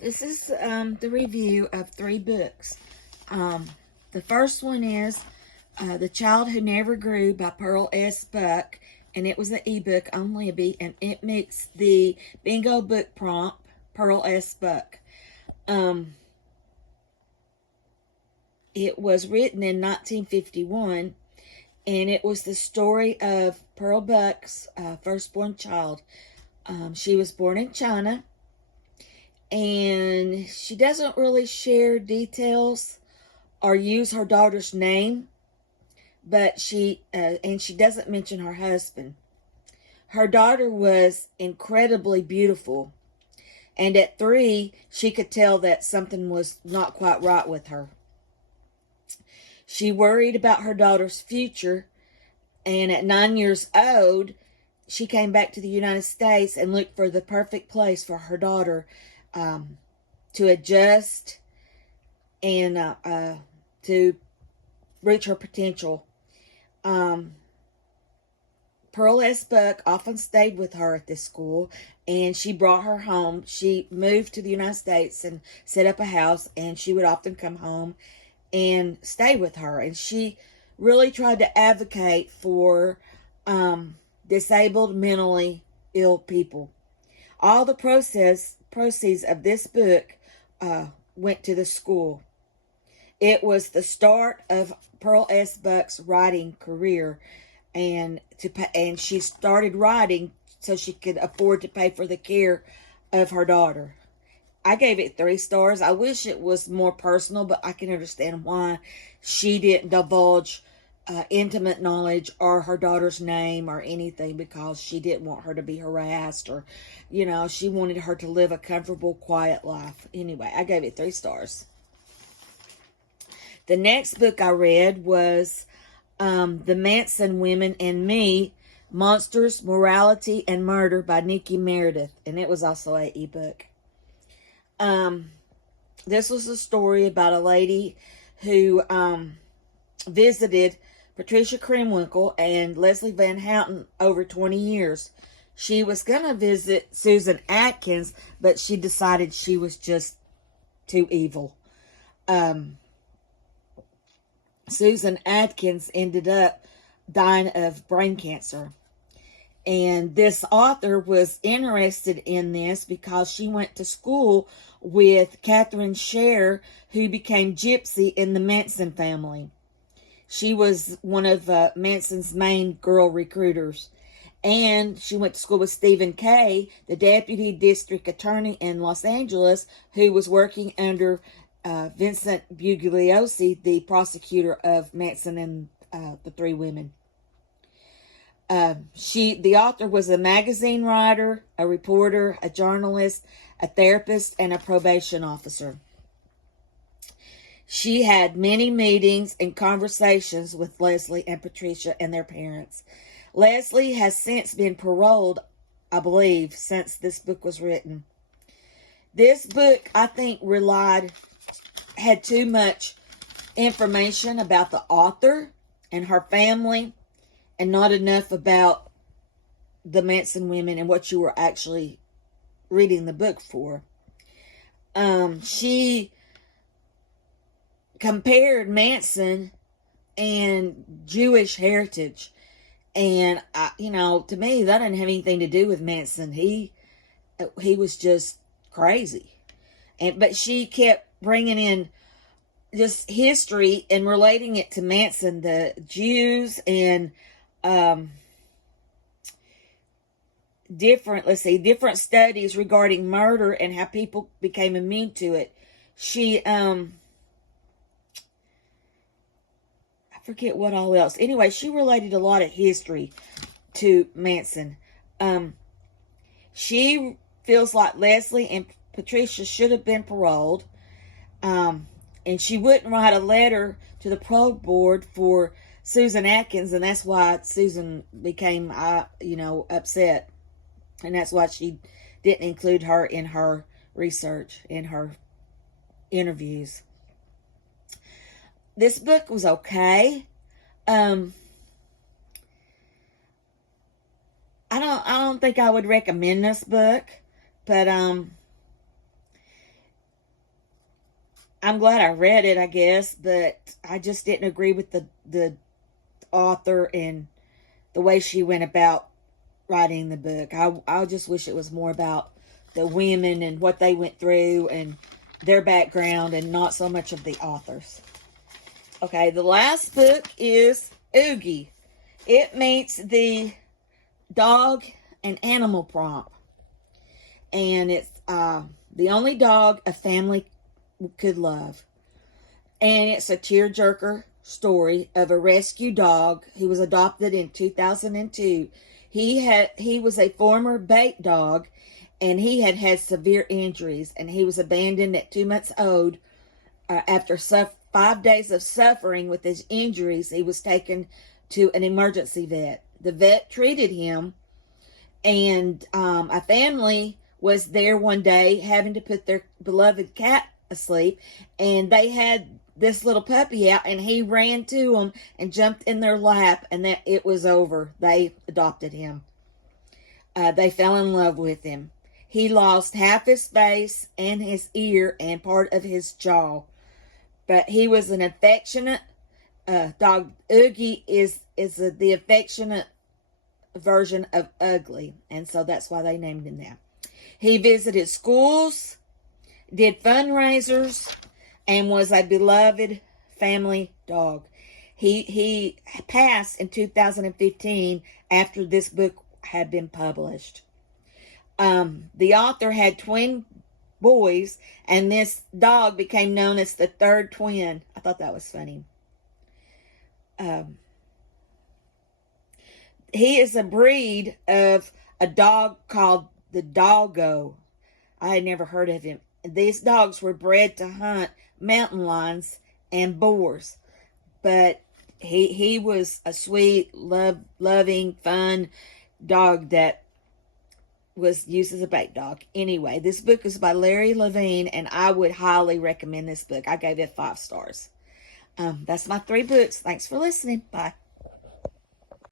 This is the review of 3 books. The first one is The Child Who Never Grew by Pearl S. Buck, and it was an ebook on Libby, and it meets the bingo book prompt, Pearl S. Buck. It was written in 1951, and it was the story of Pearl Buck's firstborn child. She was born in China, and she doesn't really share details or use her daughter's name, but she doesn't mention her husband. Her daughter was incredibly beautiful, and at 3, she could tell that something was not quite right with her. She worried about her daughter's future, and at 9 years old, she came back to the United States and looked for the perfect place for her daughter to adjust and to reach her potential. Pearl S. Buck often stayed with her at this school, and she brought her home. She moved to the United States and set up a house, and she would often come home and stay with her. And she really tried to advocate for disabled, mentally ill people. All the proceeds of this book went to the school. It was the start of Pearl S. Buck's writing career, and she started writing so she could afford to pay for the care of her daughter. I gave it 3 stars. I wish it was more personal, but I can understand why she didn't divulge intimate knowledge or her daughter's name or anything, because she didn't want her to be harassed, or, she wanted her to live a comfortable, quiet life. Anyway, I gave it 3 stars. The next book I read was The Manson Women and Me, Monsters, Morality, and Murder by Nikki Meredith, and it was also an ebook. This was a story about a lady who visited Patricia Krenwinkel and Leslie Van Houten over 20 years. She was going to visit Susan Atkins, but she decided she was just too evil. Susan Atkins ended up dying of brain cancer. And this author was interested in this because she went to school with Catherine Sher, who became Gypsy in the Manson family. She was one of Manson's main girl recruiters. And she went to school with Stephen Kay, the deputy district attorney in Los Angeles, who was working under Vincent Bugliosi, the prosecutor of Manson and the 3 women. The author was a magazine writer, a reporter, a journalist, a therapist, and a probation officer. She had many meetings and conversations with Leslie and Patricia and their parents. Leslie has since been paroled, I believe, since this book was written. This book, I think, had too much information about the author and her family, and not enough about the Manson women and what you were actually reading the book for. She compared Manson and Jewish heritage. And, to me, that didn't have anything to do with Manson. He was just crazy. But she kept bringing in just history and relating it to Manson, the Jews, and different studies regarding murder and how people became immune to it. She, I forget what all else. Anyway, she related a lot of history to Manson. She feels like Leslie and Patricia should have been paroled. And she wouldn't write a letter to the parole board for Susan Atkins, and that's why Susan became, upset. And that's why she didn't include her in her research, in her interviews. This book was okay. I don't think I would recommend this book, but I'm glad I read it, I guess, but I just didn't agree with the author and the way she went about writing the book. I just wish it was more about the women and what they went through and their background and not so much of the authors. Okay, the last book is Oogie. It meets the dog and animal prompt. And it's the only dog a family could love. And it's a tearjerker story of a rescue dog who was adopted in 2002. He was a former bait dog, and he had had severe injuries, and he was abandoned at 2 months old. After 5 days of suffering with his injuries, he was taken to an emergency vet. The vet treated him, and a family was there one day having to put their beloved cat asleep, and they had this little puppy out, and he ran to them and jumped in their lap, and that it was over. They adopted him. They fell in love with him. He lost half his face and his ear and part of his jaw, but he was an affectionate dog. Oogie is the affectionate version of ugly, and so that's why they named him that. He visited schools, did fundraisers, and was a beloved family dog. He passed in 2015 after this book had been published. The author had twin boys, and this dog became known as the third twin. I thought that was funny. He is a breed of a dog called the Doggo. I had never heard of him. These dogs were bred to hunt mountain lions and boars, but he was a sweet, loving, fun dog that was used as a bait dog. Anyway, this book is by Larry Levine, and I would highly recommend this book. I gave it 5 stars. That's my 3 books. Thanks for listening. Bye.